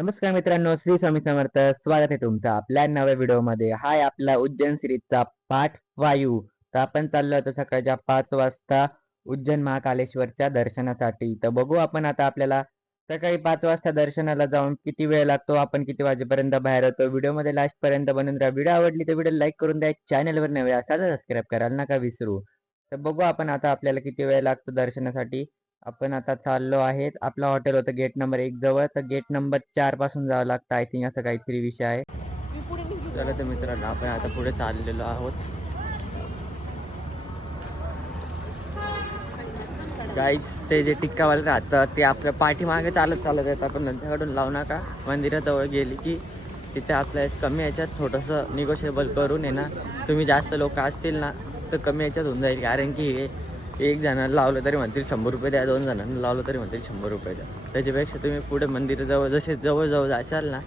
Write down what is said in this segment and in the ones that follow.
नमस्कार मित्रांनो, श्री स्वामी समर्थ. स्वागत आहे तुमचं आपल्या नव्या व्हिडिओमध्ये. हाय आपला उज्जैन सिरीजचा पार्ट 5. तर आपण चाललो आता सकाळच्या 5 वाजता उज्जैन महाकालेश्वरच्या दर्शनासाठी. तर बघू आपण आता आपल्याला सकाळी 5 वाजता दर्शनाला जाऊन किती वेळ लागतो, आपण किती वाजेपर्यंत बाहेर होतो. व्हिडिओमध्ये लास्टपर्यंत बनून राहा. व्हिडिओ आवडली तर व्हिडिओ लाईक करून द्या. चॅनलवर नवे असाल तर सबस्क्राईब करायला नका विसरू. तर बघू आपण आता आपल्याला किती वेळ लागतो दर्शनासाठी. आपण आता चाललो आहेत. आपला हॉटेल होतं गेट नंबर 1 जवळ, तर गेट नंबर 4 पासून जावं लागतं. आय थिंक असं काहीतरी विषय आहे. चला तर मित्रांनो, आपण आता पुढे चाललेलो आहोत. गाईज, ते जे टिक्कावाले राहतं ते आपल्या पाठीमागे चालत चालत येतात. आपण नंतरकडून लावू नका. मंदिराजवळ गेली की तिथे आपल्या कमी याच्यात थोडंसं निगोशिएबल करून आहे ना, तुम्ही जास्त लोक असतील ना तर कमी याच्यात होऊन जाईल. कारण की एक जणांना लावलं तरी म्हणतील 100 रुपये द्या, 2 जणांना लावलं तरी म्हणतील 100 रुपये द्या. त्याच्यापेक्षा तुम्ही पुढे मंदिराजवळ जसे जवळजवळ जाशाल ना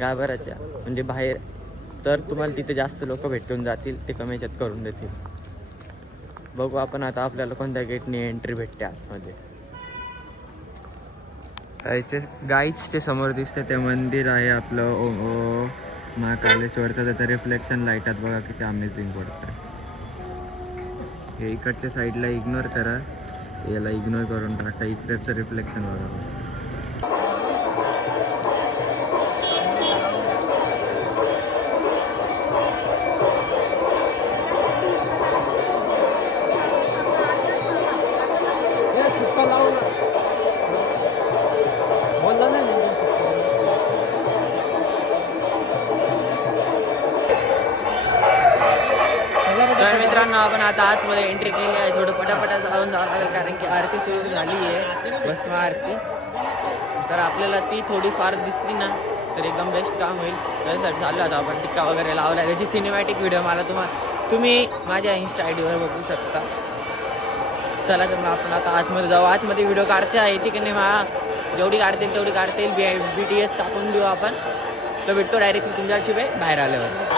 गाभाऱ्याच्या म्हणजे बाहेर, तर तुम्हाला तिथे जास्त लोक भेटून जातील. ते कमी याच्यात करून देतील. बघू आपण आता आपल्याला कोणत्या गेटने एंट्री भेटते आतमध्ये. ते गाईच ते समोर दिसतं ते मंदिर आहे आपलं महाकालेश्वरचं. त्याचं रिफ्लेक्शन लाईटात बघा किती अमेझिंग पडतं. हे इकडच्या साईडला इग्नोर करा, याला इग्नोर करून टाका. इकडचं रिफ्लेक्शन बघा. तर मित्रांनो, आपण आता आतमध्ये एंट्री केली आहे. थोडं पटापटा जाऊन जावं लागेल कारण की आरती सुरू झाली आहे, भस्म आरती. तर आपल्याला ती थोडीफार दिसली ना तर एकदम बेस्ट काम होईल. त्यासाठी चालू आता आपण टिक्का वगैरे लावला. त्याची सिनेमॅटिक व्हिडिओ तुम्ही माझ्या इन्स्टा आयडीवर बघू शकता. चला तर मग आपण आता आतमध्ये जाऊ. आतमध्ये व्हिडिओ काढते आहे ती की नाही, जेवढी काढतील तेवढी काढतील. BTS टाकून देऊ आपण. तर भेटतो डायरेक्टली तुमच्याशिवाय बाहेर आल्यावर.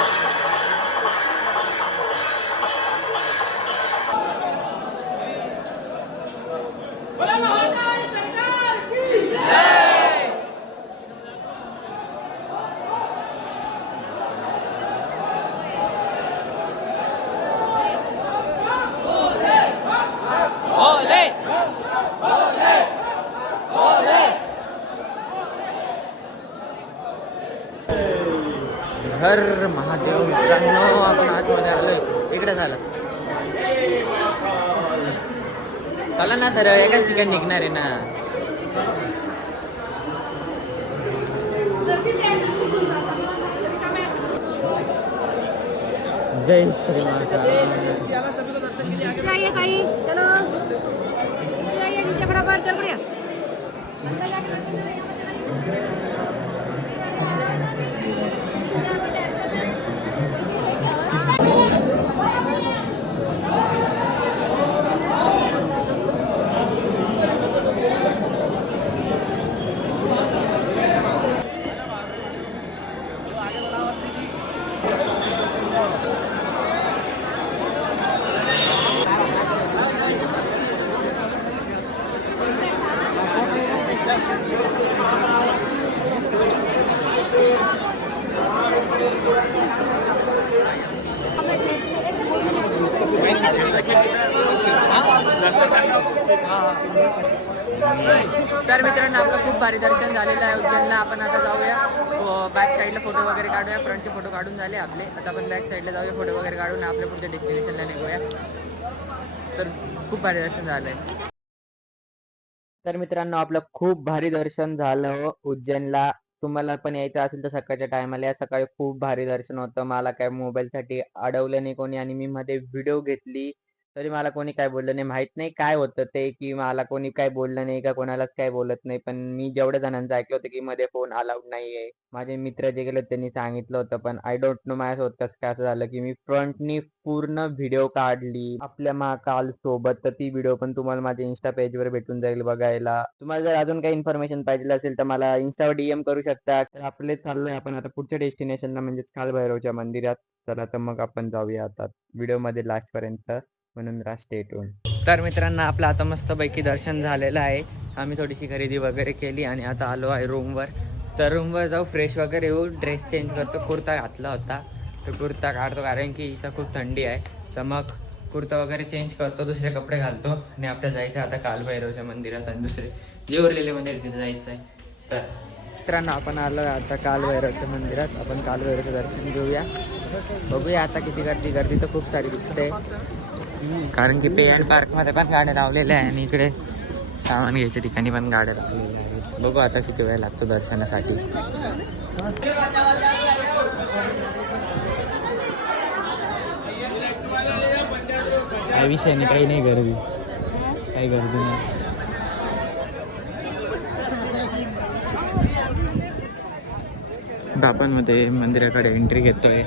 हर महादेव. मित्रांनो, आपण आतमध्ये आलोय. इकडे झालं चला ना सर, एकाच ठिकाणी निघणार आहे ना. जय श्री माता. तर मित्रांनो, आपलं खूप भारी दर्शन झालेलं आहे उज्जैनला. आपण आता जाऊया बॅक साईडला, फोटो वगैरे काढूया. फ्रंटचे फोटो काढून झाले आपले. आता आपण बॅक साईडला जाऊया, फोटो वगैरे काढून आपल्या पुढच्या डेस्टिनेशनला निघूया. तर खूप भारी दर्शन झालं आहे. तर मित्रांनो, आपलं खूप भारी दर्शन झालं उज्जैनला. तुम्हाला पण यायचं असेल तर सकाळच्या टायमाला या. सकाळी खूप भारी दर्शन होतं. मला काय मोबाईलसाठी अडवलं नाही कोणी आणि मी मध्ये व्हिडिओ घेतली तरी मला कोणी काय बोललं नाही. माहित नाही काय होतं ते, की मला कोणी काय बोललं नाही का कोणालाच काय बोलत नाही. पण मी जेवढ्या जणांचं ऐकलं होतं की मध्ये फोन अलाउड नाहीये. माझे मित्र जे गेले त्यांनी सांगितलं होतं, पण आय डोंट नो माझ्यासोबत कसं काय असं झालं की मी फ्रंटनी पूर्ण व्हिडिओ काढली आपल्या महाकाल सोबत. तर ती व्हिडिओ पण तुम्हाला माझ्या इन्स्टा पेजवर भेटून जाईल बघायला. तुम्हाला जर अजून काही इन्फॉर्मेशन पाहिजे असेल तर मला इन्स्टावर DM करू शकता. तर आपले चाललोय आपण आता पुढच्या डेस्टिनेशनला, म्हणजेच कालभैरवच्या मंदिरात. चला तर मग आपण जाऊया आता व्हिडिओमध्ये लास्टपर्यंत, म्हणून स्टे ट्यून. तर मित्रांनो, आपलं आता मस्तपैकी दर्शन झालेलं आहे. आम्ही थोडीशी खरेदी वगैरे केली आणि आता आलो आहे रूमवर. तर रूमवर जाऊ, फ्रेश वगैरे येऊ, ड्रेस चेंज करतो. कुर्ता घातला होता तर कुर्ता काढतो कारण की इथं खूप थंडी आहे. तर मग कुर्ता वगैरे चेंज करतो, दुसरे कपडे घालतो आणि आपल्याला जायचं आता कालभैरवच्या मंदिरात आणि दुसरे जे उरलेले मंदिर तिथे जायचं आहे. तर मित्रांनो आपण आलो आता कालभैरवच्या मंदिरात. आपण कालभैरवचं दर्शन घेऊया. बघूया आता किती गर्दी तर खूप सारी दिसते कारण की पे अँड पार्कमध्ये पण गाड्या लावलेल्या आहे आणि इकडे सामान घ्यायच्या ठिकाणी पण गाड्या लावलेल्या आहेत. बघू आता किती वेळ लागतो दर्शनासाठी. काही विषय नाही, काही नाही गर्दी, काही गर्दी नाही. आपण मध्ये मंदिराकडे एंट्री घेतोय.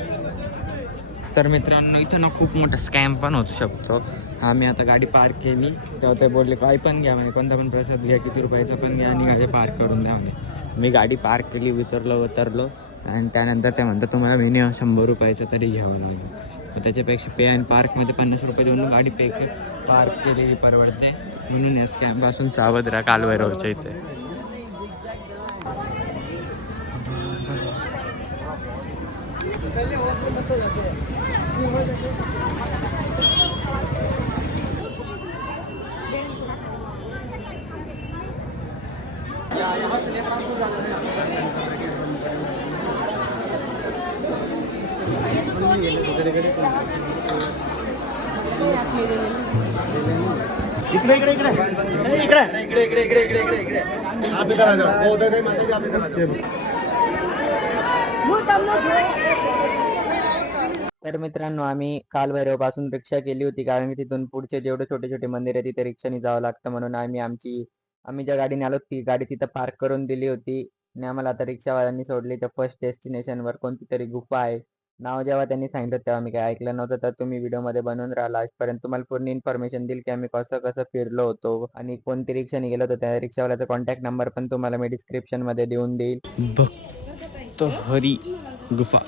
तर मित्रांनो इथं ना खूप मोठा स्कॅम पण होऊ शकतो. हा मी आता गाडी पार्क केली तेव्हा ते बोलले काही पण घ्या म्हणे, कोणता पण प्रसाद घ्या, किती रुपयाचा पण घ्या आणि गाडी पार्क करून द्या म्हणे. मी गाडी पार्क केली, उतरलो आणि त्यानंतर ते म्हणतात तुम्हाला मिनिमम 100 रुपयाचं तरी घ्यावं लागेल. तर त्याच्यापेक्षा पे अँड पार्कमध्ये 50 रुपये देऊन गाडी पार्क केलेली परवडते. म्हणून या स्कॅमपासून सावध राहा कालभैरवच्या इथे. तर मित्रांनो आम्ही कालभैरव पासून रिक्षा केली होती कारण की तिथून पुढचे जेवढे छोटे छोटे मंदिर आहे तिथे रिक्षाने जावं लागतं. म्हणून आम्ही ज्या गाडीने आलो ती गाडी तिथं पार्क करून दिली होती आणि आम्हाला आता रिक्षावाल्यांनी सोडली. तर फर्स्ट डेस्टिनेशनवर कोणती तरी गुफा आहे. नाव जेव्हा त्यांनी सांगितलं तेव्हा मी काही ऐकलं नव्हतं. तर तुम्ही व्हिडिओमध्ये बनवून राहा लास्टपर्यंत. तुम्हाला पूर्ण इन्फॉर्मेशन देईल की आम्ही कसं कसं फिरलो होतो आणि कोणती रिक्षाने गेलो होतो. त्या रिक्षावाल्याचा कॉन्टॅक्ट नंबर पण तुम्हाला मी डिस्क्रिप्शनमध्ये देऊन देईल. भक्त हरी गुफा.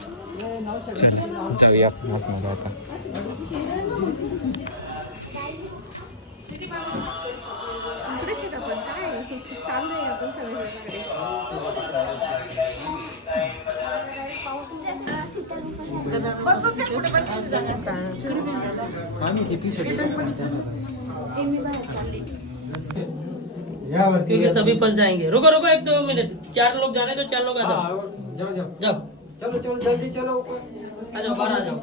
जाऊया आतमध्ये आता. क्योंकि सभी फंस जाएंगे. रुको रुको 1-2 मिनट. 4 लोग जाने दो, 4 लोग आ जाओ. जाओ चलो चलो जल्दी चलो. आ जाओ बाहर आ जाओ.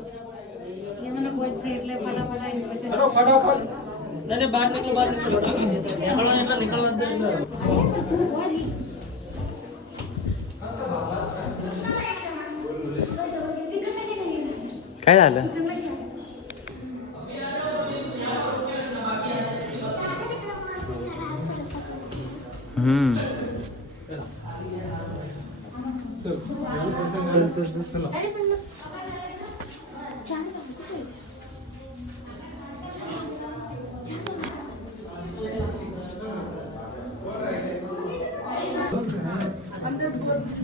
चलो फटाफट. नहीं बाहर निकलो निकलो. काय झालं?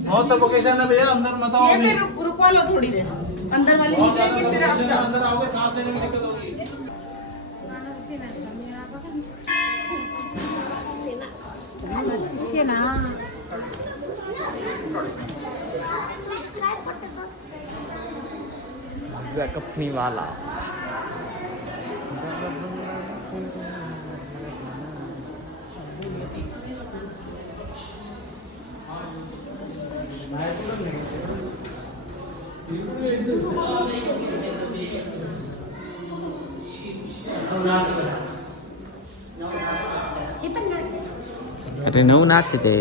बहुत सफोकेशन है भैया, अंदर मत आओ अभी. रुकवा लो थोड़ी देर. अंदर वाली निकलेगी फिर आप जाओ. अंदर आओगे सांस लेने में दिक्कत होगी. कपनी वाला. अरे नऊ नाच ते.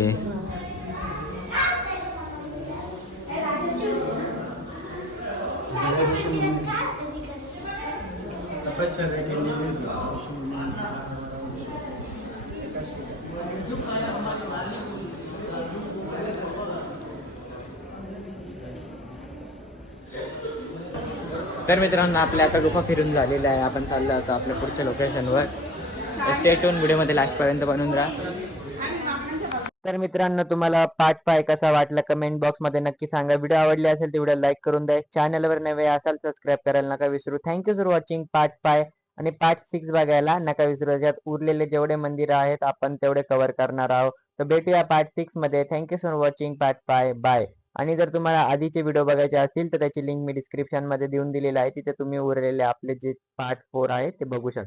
तर मित्रांनो आपल्या आता गुफा फिरून झालेल्या आहे. आपण चाललो आता आपल्या पुढच्या लोकेशनवर. स्टे ट्यून, व्हिडिओमध्ये लास्टपर्यंत बनवून राहा. तर मित्रांनो तुम्हाला पार्ट 5 कसा वाटला कमेंट बॉक्समध्ये नक्की सांगा. व्हिडिओ आवडली असेल तर व्हिडिओ लाईक करून द्या. चॅनलवर नवे असाल सबस्क्राईब करायला नका विसरू. थँक्यू फॉर वॉचिंग पार्ट 5 आणि पार्ट 6 बघायला नका विसरू. त्यात उरलेले जेवढे मंदिर आहेत आपण तेवढे कव्हर करणार आहोत. तर भेटूया पार्ट 6 मध्ये. Thank you for watching part 5. Bye. आणि जर तुम्हाला आधीचे व्हिडिओ बघायचे असतील तर त्याची लिंक मी डिस्क्रिप्शन मध्ये देऊन दिलेली आहे. तिथे तुम्ही उरलेले आपले जे पार्ट 4 आहे ते बघू शकता.